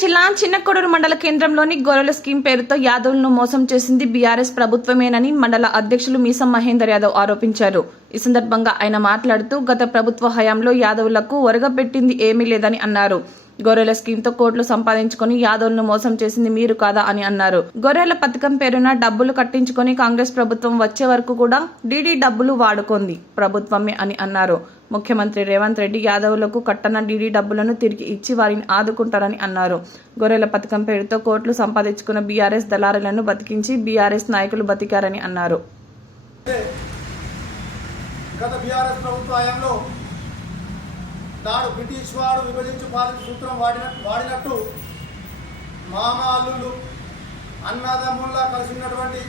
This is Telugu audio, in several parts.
జిల్లా చిన్నకొడూరు మండల కేంద్రంలోని గొర్రెల స్కీమ్ పేరుతో యాదవులను మోసం చేసింది బీఆర్ఎస్ ప్రభుత్వమేనని మండల అధ్యక్షులు మీసం మహేందర్ యాదవ్ ఆరోపించారు. ఈ సందర్భంగా ఆయన మాట్లాడుతూ గత ప్రభుత్వ హయాంలో యాదవులకు ఒరగబెట్టింది ఏమీ లేదని అన్నారు. గొర్రెల స్కీమ్తో కోట్లు సంపాదించుకుని యాదవులను మోసం చేసింది మీరు కాదా అని అన్నారు. గొర్రెల పథకం పేరున డబ్బులు కట్టించుకుని కాంగ్రెస్ ప్రభుత్వం వచ్చే వరకు కూడా డీడీ డబ్బులు వాడుకుంది ప్రభుత్వమే అని అన్నారు. ముఖ్యమంత్రి రేవంత్ రెడ్డి యాదవులకు కట్టన డీడీ డబ్బులను తిరిగి ఇచ్చి వారిని ఆదుకుంటారని అన్నారు. గొర్రెల పథకం పేరుతో కోట్లు సంపాదించుకున్న బీఆర్ఎస్ దళారులను బతికించి బీఆర్ఎస్ నాయకులు బతికారని అన్నారు. గత బీఆర్ఎస్ ప్రభుత్వ హయాంలో నాడు బ్రిటిష్ వాడు విభజించు పాలన సూత్రం వాడినట్టు మామ అల్లుళ్ళు అన్నదమ్ముల్లా కలిసి ఉన్నటువంటి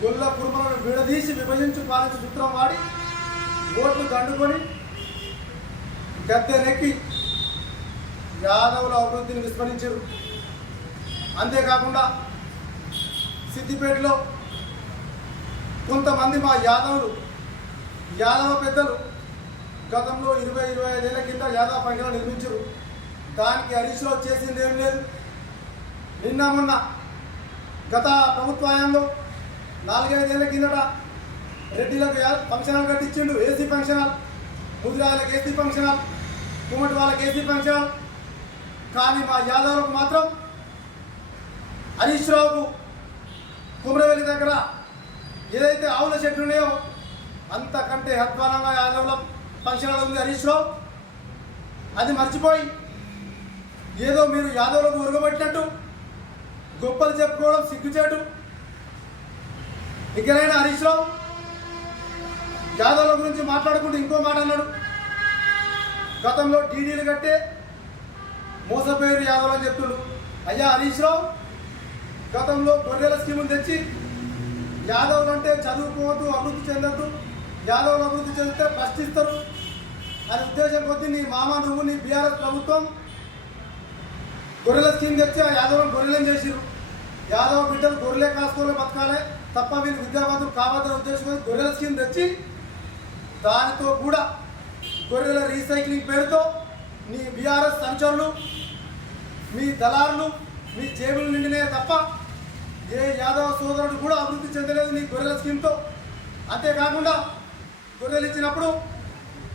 గొల్ల కుటుంబాలను విడదీసి విభజించు పాలన సూత్రం వాడి ఓట్లు దండుకొని గద్దెనెక్కి యాదవుల అభివృద్ధిని విస్మరించారు. అంతేకాకుండా సిద్దిపేటలో కొంతమంది మా యాదవ పెద్దలు గతంలో 20-25 ఏళ్ల కింద యాదవ పంచాయతీలు నిర్మించారు. దానికి హరీష్ రావు చేసింది ఏం లేదు. నిన్న మొన్న గత ప్రభుత్వాయంలో 4-5 ఏళ్ల కిందట రెడ్డిలకు ఫంక్షన్ హాల్ కట్టించిండు, ఏసీ ఫంక్షన్ హాల్, ముదిరాయలకు ఏసీ ఫంక్షన్ హాల్, కుమ్మటి వాళ్ళకి ఏసీ ఫంక్షన్ హాల్. కానీ మా యాదవులకు మాత్రం హరీష్ రావుకు కుమ్రవెల్లి దగ్గర ఏదైతే ఆవుల చెట్లు ఉన్నాయో అంతకంటే అధ్వానంగా యాదవుల ఫంక్షన్ హాల్ ఉంది హరీష్ రావు. అది మర్చిపోయి ఏదో మీరు యాదవులకు ఉరగబట్టినట్టు గొప్పలు చెప్పుకోవడం సిగ్గుచేటు. ఇక్కడైనా హరీష్ రావు యాదవుల గురించి మాట్లాడుకుంటూ ఇంకో మాట అన్నాడు. గతంలో డీడీలు కట్టే మోసపోయారు యాదవులు అని చెప్తుడు. అయ్యా హరీష్ రావు, గతంలో గొర్రెల స్కీములు తెచ్చి యాదవులు అంటే చదువుకోవద్దు, అభివృద్ధి చెందద్దు, యాదవులు అభివృద్ధి చెందితే ప్రశ్నిస్తారు అనే ఉద్దేశం కొద్దీ నీ మామ నువ్వు నీ బీఆర్ఎస్ ప్రభుత్వం గొర్రెల స్కీమ్ తెచ్చి ఆ యాదవులను గొర్రెలను చేసిరు. యాదవ బిడ్డలు గొర్రెలే కాసుకోలే బతకాలే తప్ప వీళ్ళు విద్యావంతులు కావద్దనే ఉద్దేశం గొర్రెల స్కీమ్ తెచ్చి దానితో కూడా గొర్రెల రీసైక్లింగ్ పేరుతో నీ బీఆర్ఎస్ సంచరులు, మీ దళారులు మీ జేబులు నిండినే తప్ప ఏ యాదవ సోదరుడు కూడా అభివృద్ధి చెందలేదు నీ గొర్రెల స్కీమ్తో. అంతేకాకుండా గొర్రెలు ఇచ్చినప్పుడు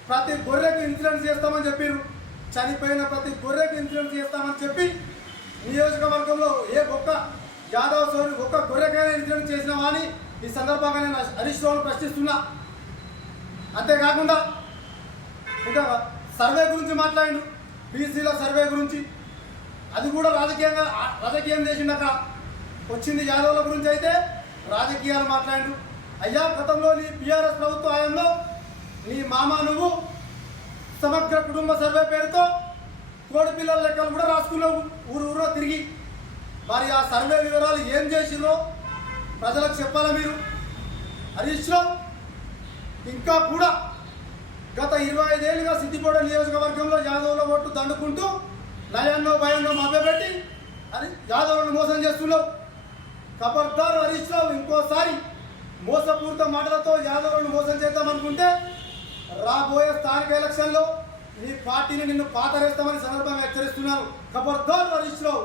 ప్రతి గొర్రెకు ఇన్సూరెన్స్ చేస్తామని చెప్పారు. చనిపోయిన ప్రతి గొర్రెకు ఇన్సూరెన్స్ చేస్తామని చెప్పి నియోజకవర్గంలో ఏ ఒక్క యాదవ సోదరుడు ఒక్క గొర్రెకైనా ఇన్సూరెన్స్ చేసినావా అని ఈ సందర్భంగా నేను హరీష్ రావును ప్రశ్నిస్తున్నా. అంతేకాకుండా ఇంకా సర్వే గురించి మాట్లాడిండు, బీసీల సర్వే గురించి. అది కూడా రాజకీయం చేసిండక వచ్చింది యాదవుల గురించి అయితే రాజకీయాలు మాట్లాడిండు. అయ్యా గతంలో నీ బీఆర్ఎస్ ప్రభుత్వ హయాంలో నీ మామ నువ్వు సమగ్ర కుటుంబ సర్వే పేరుతో కోడి పిల్లల లెక్కలు కూడా రాసుకున్నావు ఊరూరో తిరిగి. మరి ఆ సర్వే వివరాలు ఏం చేసిందో ప్రజలకు చెప్పాలా మీరు? హరీష్ రావు ఇంకా కూడా గత 25 ఏళ్ళుగా సిద్దిపేట నియోజకవర్గంలో యాదవుల ఓట్లు దండుకుంటూ నయాన్నో భయాన్నో మభ్యపెట్టి అది యాదవులను మోసం చేస్తున్నావు. ఖబర్దార్ హరీష్ రావు, ఇంకోసారి మోసపూరిత మాటలతో యాదవులను మోసం చేద్దామనుకుంటే రాబోయే స్థానిక ఎలక్షన్లో నీ పార్టీని నిన్ను పాతరేస్తామని సందర్భంగా హెచ్చరిస్తున్నారు. ఖబర్దార్ హరీష్ రావు.